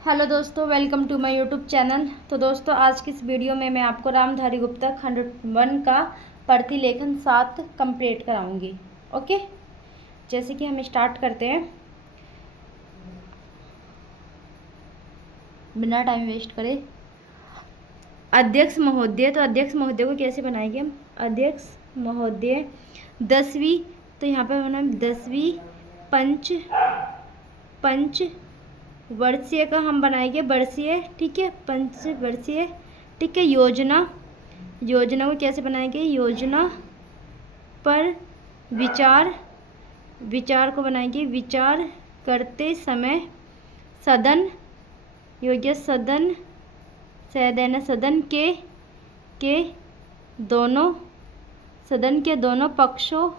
Hello दोस्तों, welcome to my YouTube channel. तो दोस्तों, आज की इस वीडियो में मैं आपको रामधारी गुप्ता खंड 1 का प्रतिलेखन 7 कंप्लीट कराऊंगी। ओके, जैसे कि हम स्टार्ट करते हैं बिना टाइम वेस्ट करे। अध्यक्ष महोदय, तो अध्यक्ष महोदय को कैसे बनाएंगे हम? अध्यक्ष महोदय 10वीं, तो यहाँ पर होना 10वीं पंच वर्षीय का हम बनाएंगे वर्षीय, ठीक है, पंच वर्षीय, ठीक है। योजना को कैसे बनाएंगे? योजना पर विचार को बनाएंगे विचार करते समय सदन योग्य सदन सदन के दोनों पक्षों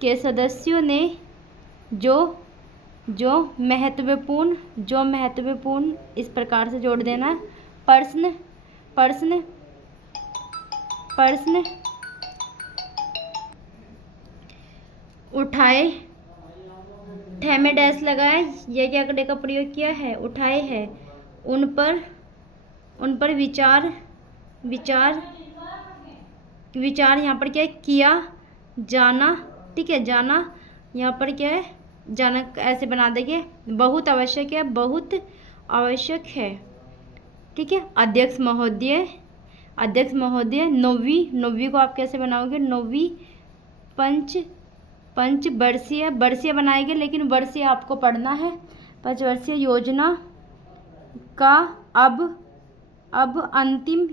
के सदस्यों ने जो महत्वपूर्ण इस प्रकार से जोड़ देना। प्रश्न उठाए, ठे में डैश लगाए, यह क्या आंकड़े का प्रयोग किया है? उठाए है। उन पर विचार यहाँ पर क्या है? किया जाना, ठीक है। जाना यहाँ पर क्या है? जाना ऐसे बना देंगे। बहुत आवश्यक है, ठीक है। अध्यक्ष महोदय 9वीं को आप कैसे बनाओगे? 9वीं पंच वर्षीय बनाएंगे, लेकिन वर्षीय आपको पढ़ना है। पंचवर्षीय योजना का अब अंतिम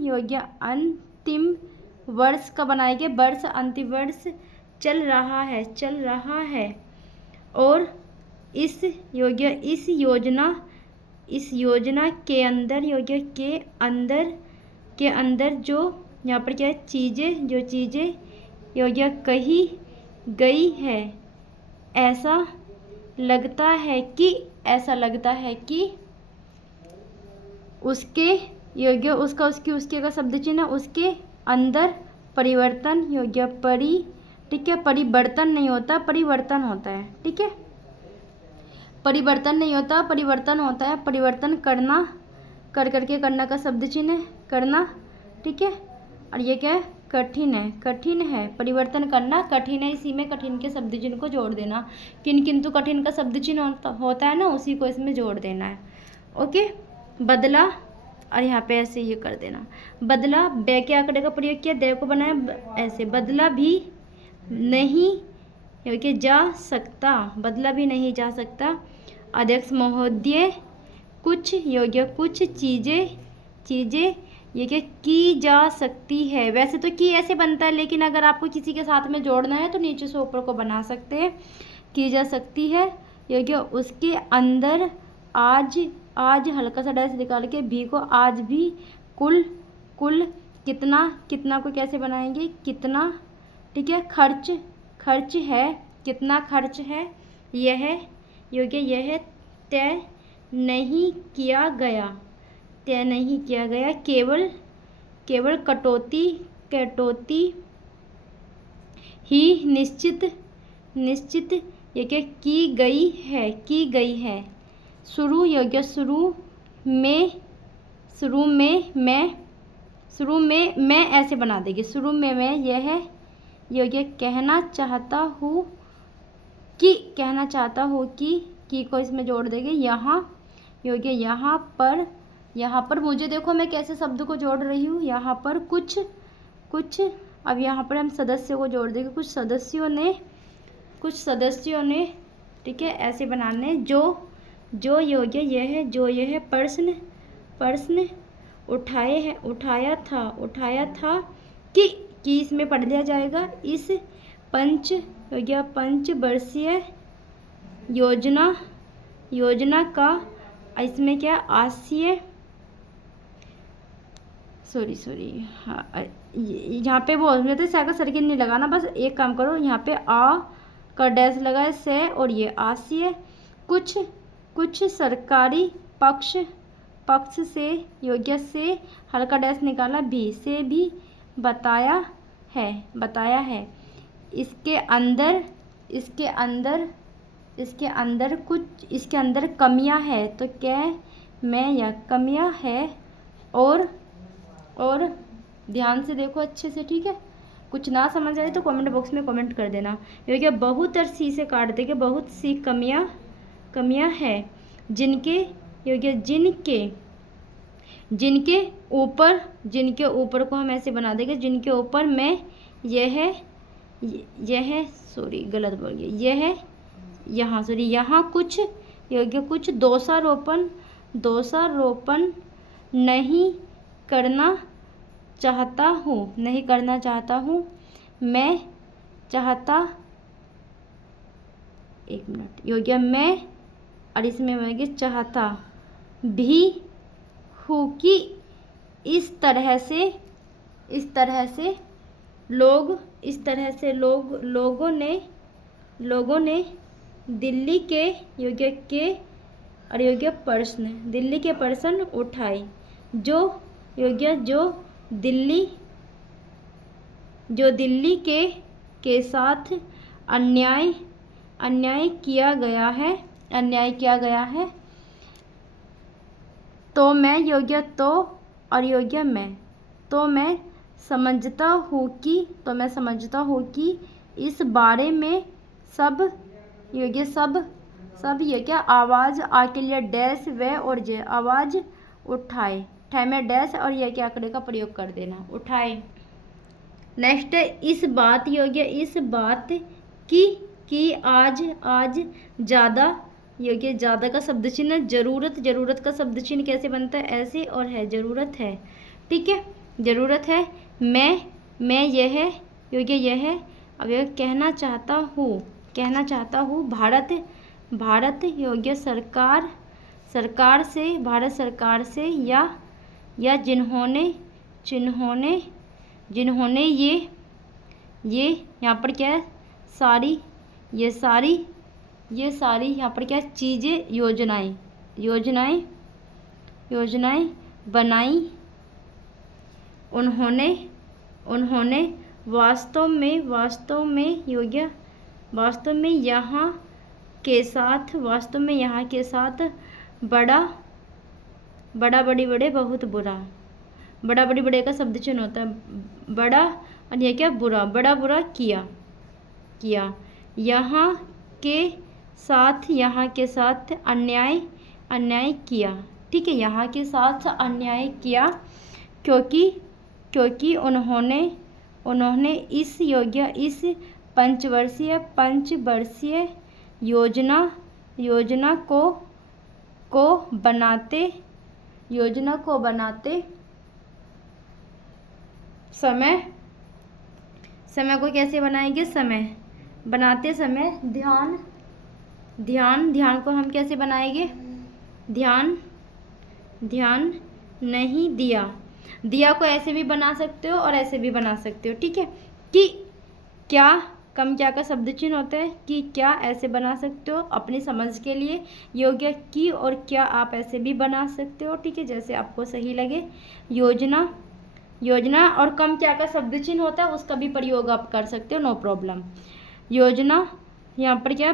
वर्ष का बनाएंगे। अंतिम वर्ष चल रहा है और इस योजना के अंदर जो यहाँ पर क्या है? चीज़ें कही गई है, ऐसा लगता है कि उसके उसके का शब्द चिन्ह उसके अंदर परिवर्तन ठीक है। परिवर्तन नहीं होता, परिवर्तन होता है, ठीक है। परिवर्तन नहीं होता, परिवर्तन होता है। परिवर्तन करके करना का शब्द चिन्ह करना, ठीक है। और ये क्या है? कठिन है। परिवर्तन करना कठिन है, इसी में कठिन के शब्द चिन्ह को जोड़ देना। किंतु कठिन का शब्द चिन्ह होता है ना, उसी को इसमें जोड़ देना है। ओके, बदला, और यहाँ पे ऐसे ये कर देना। बदला, बे के आंकड़े का प्रयोग किया, देव को बनाया ऐसे। बदला भी नहीं जा सकता। अध्यक्ष महोदय कुछ चीज़ें ये क्या की जा सकती है? वैसे तो की ऐसे बनता है, लेकिन अगर आपको किसी के साथ में जोड़ना है तो नीचे से ऊपर को बना सकते हैं। की जा सकती है योग्य उसके अंदर आज हल्का सा डैश निकाल के भी को आज भी कुल कितना को कैसे बनाएंगे? कितना, ठीक है। खर्च है, कितना खर्च है? यह तय नहीं किया गया। केवल कटौती ही निश्चित ये क्या की गई है। शुरू में मैं ऐसे बना देंगे। शुरू में मैं यह कहना चाहता हूँ कि को इसमें जोड़ देंगे। यहाँ पर मुझे देखो मैं कैसे शब्द को जोड़ रही हूँ। यहाँ पर कुछ अब यहाँ पर हम सदस्य को जोड़ देंगे। कुछ सदस्यों ने ठीक है ऐसे बनाने जो यह प्रश्न उठाया था कि इसमें पढ़ लिया जाएगा। इस पंचवर्षीय योजना का इसमें क्या आशय हाँ यहाँ पे वो उसमें तो का सर्किल नहीं लगाना। बस एक काम करो, यहाँ पे आ का डैश लगाए से, और ये आशय कुछ सरकारी पक्ष से योग्य से हल्का डैश निकाला भी से भी बताया है। इसके अंदर इसके अंदर कमियां है, तो क्या मैं या कमियां है। और ध्यान से देखो अच्छे से, ठीक है। कुछ ना समझ आए तो कमेंट बॉक्स में कमेंट कर देना। ये क्या बहुत और सी से काट देंगे, बहुत सी कमियां है जिनके ऊपर को हम ऐसे बना देंगे, जिनके ऊपर मैं यह सॉरी गलत बोल गया, यहाँ कुछ दोषारोपण नहीं करना चाहता हूँ। मैं चाहता, एक मिनट, योग्य मैं, और इसमें मैं चाहता भी हूँ कि इस तरह से लोगों ने दिल्ली के प्रश्न उठाए, जो दिल्ली के साथ अन्याय किया गया है। तो मैं समझता हूँ कि इस बारे में सब ये क्या आवाज़ आ के लिए डैश व और जे आवाज़ उठाए, ठे में डैश और ये क्या आंकड़े का प्रयोग कर देना, उठाए। नेक्स्ट है इस बात की आज ज़्यादा, ज़्यादा का शब्द चिन्ह जरूरत का शब्द चिन्ह कैसे बनता है, ऐसे, और है ज़रूरत है, ठीक है। ज़रूरत है, मैं यह अब यह कहना चाहता हूँ भारत सरकार से या जिन्होंने ये यहाँ पर क्या है ये सारी यहाँ पर क्या चीज़ें योजनाएं बनाई, उन्होंने वास्तव में यहाँ के साथ बड़ा बहुत बुरा, बड़े का शब्द चिन्ह होता है बड़ा, और ये क्या बुरा किया यहाँ के साथ अन्याय किया, ठीक है। यहाँ के साथ अन्याय किया क्योंकि उन्होंने इस पंचवर्षीय योजना को बनाते समय को कैसे बनाएंगे, बनाते समय ध्यान को हम कैसे बनाएंगे, ध्यान नहीं दिया को ऐसे भी बना सकते हो और ऐसे भी बना सकते हो, ठीक है। कि क्या का शब्द चिन्ह होता है, कि क्या ऐसे बना सकते हो अपनी समझ के लिए, योग्य की और क्या आप ऐसे भी बना सकते हो, ठीक है, जैसे आपको सही लगे। योजना और का शब्द चिन्ह होता है, उसका भी प्रयोग आप कर सकते हो, नो प्रॉब्लम। योजना यहाँ पर क्या है,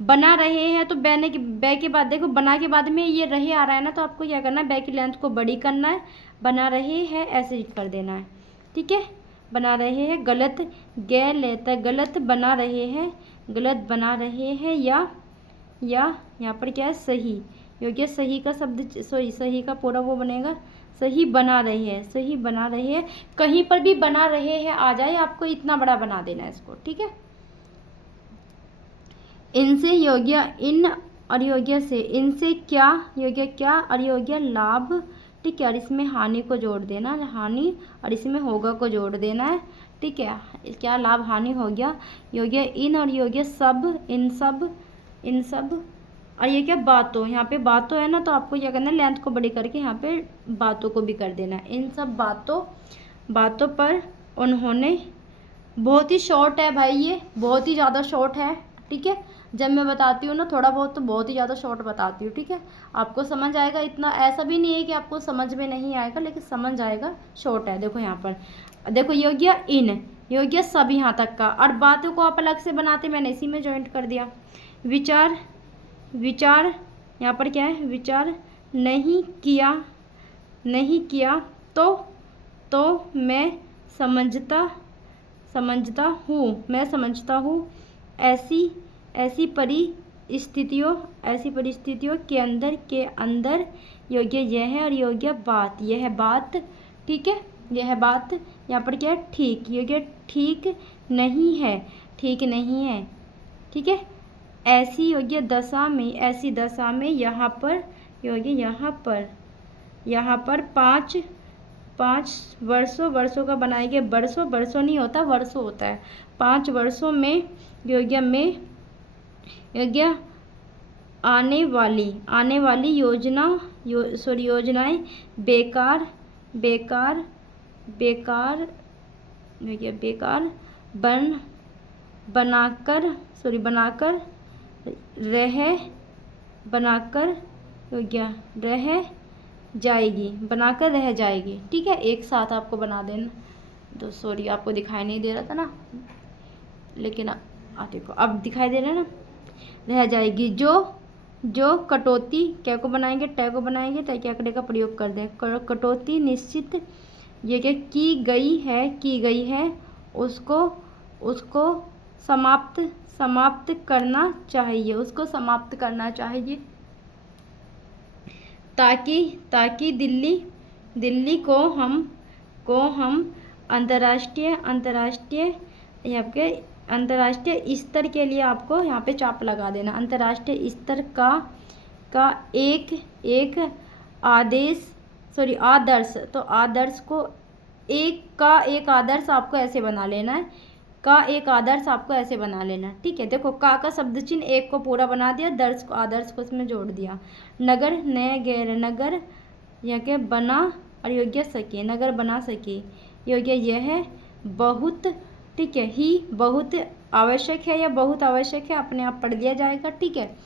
बना रहे हैं, तो बै के बाद देखो, बना के बाद में ये रहे आ रहा है ना, तो आपको क्या करना है, बै की लेंथ को बड़ी करना है, बना रहे हैं ऐसे कर देना है, ठीक है। बना रहे हैं गलत, गैर लेता है गलत, बना रहे हैं या यहाँ पर क्या है, सही, योग्य सही का शब्द सही का पूरा वो बनेगा, सही बना रहे हैं, कहीं पर भी बना रहे हैं आ जाए, आपको इतना बड़ा बना देना है इसको, ठीक है। इनसे योग्य, इन और योग्य से, इनसे क्या, योग्य क्या और योग्य लाभ, ठीक है, और इसमें हानि को जोड़ देना, हानि, और इसमें होगा को जोड़ देना है, ठीक है। क्या लाभ हानि हो गया, योग्य इन और योग्य सब, इन सब और ये क्या बातों, यहाँ पे बातों है ना, तो आपको क्या करना है, लेंथ को बड़ी करके यहाँ पे बातों को भी कर देना है। इन सब बातों पर उन्होंने, बहुत ही शॉर्ट है भाई, ये बहुत ही ज़्यादा शॉर्ट है, ठीक है। जब मैं बताती हूँ ना थोड़ा बहुत, तो बहुत ही ज़्यादा शॉर्ट बताती हूँ, ठीक है। आपको समझ आएगा, इतना ऐसा भी नहीं है कि आपको समझ में नहीं आएगा, लेकिन समझ आएगा, शॉर्ट है। देखो यहाँ पर देखो, योग्य इन, योग्य सब यहाँ तक का। और बातों को आप अलग से बनाते, मैंने इसी में जॉइंट कर दिया। विचार यहाँ पर क्या है, विचार नहीं किया तो मैं समझता हूँ ऐसी परिस्थितियों के अंदर योग्य यह है और योग्य बात, ठीक है, यह बात यहाँ पर क्या है, ठीक, योग्य ठीक नहीं है, ठीक है। ऐसी दशा में यहाँ पर योग्य यहाँ पर 5 वर्षों का बनाएंगे, वर्षों नहीं होता, वर्षों होता है। 5 वर्षों में योग्य आने वाली योजनाएं बेकार बनाकर रह जाएगी, ठीक है। एक साथ आपको बना देना। तो सॉरी, आपको दिखाई नहीं दे रहा था ना, लेकिन देखो अब दिखाई दे रहा है ना, रह जाएगी। जो कटौती क्या को बनाएंगे, ट को बनाएंगे, त के आंकड़े का प्रयोग कर दें। कटौती निश्चित ये क्या की गई है उसको समाप्त करना चाहिए, ताकि दिल्ली को हम अंतर्राष्ट्रीय स्तर के लिए आपको यहाँ पे चाप लगा देना। अंतर्राष्ट्रीय स्तर का एक आदर्श, तो आदर्श को एक आदर्श आपको ऐसे बना लेना है, ठीक है। देखो का शब्द चिन्ह एक को पूरा बना दिया, आदर्श को इसमें जोड़ दिया। नगर नए गैर, नगर यह के बना और योग्य सके, नगर बना सके, योग्य यह बहुत, ठीक है, ही बहुत आवश्यक है या बहुत आवश्यक है, अपने आप पढ़ लिया जाएगा, ठीक है।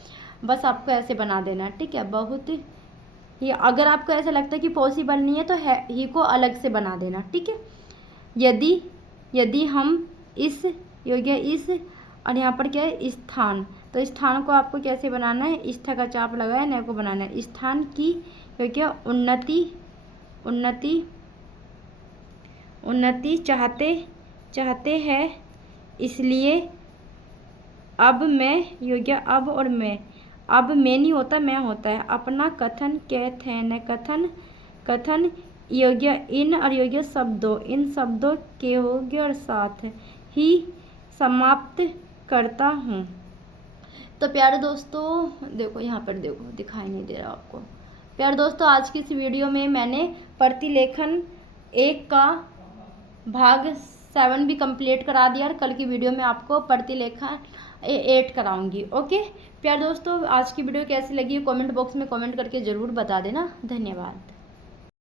बस आपको ऐसे बना देना, ठीक है। बहुत ही, अगर आपको ऐसा लगता है कि पॉसिबल नहीं है तो ही को अलग से बना देना, ठीक है। यदि हम इस और यहाँ पर क्या है, स्थान, तो स्थान को आपको कैसे बनाना है, स्थ का चाप लगाया, नए को बनाना है। स्थान की क्या उन्नति चाहते हैं, इसलिए अब मैं नहीं होता, मैं होता है। अपना कथन योग्य इन और योग्य इन शब्दों के योग्य और साथ ही समाप्त करता हूँ। तो प्यारे दोस्तों, देखो यहाँ पर, देखो दिखाई नहीं दे रहा आपको। प्यारे दोस्तों, आज की इस वीडियो में मैंने प्रतिलेखन 1 का भाग 7 भी कंप्लीट करा दिया, और कल की वीडियो में आपको प्रतिलेखन 8 कराऊंगी। ओके प्यारे दोस्तों, आज की वीडियो कैसी लगी कमेंट बॉक्स में कमेंट करके ज़रूर बता देना। धन्यवाद।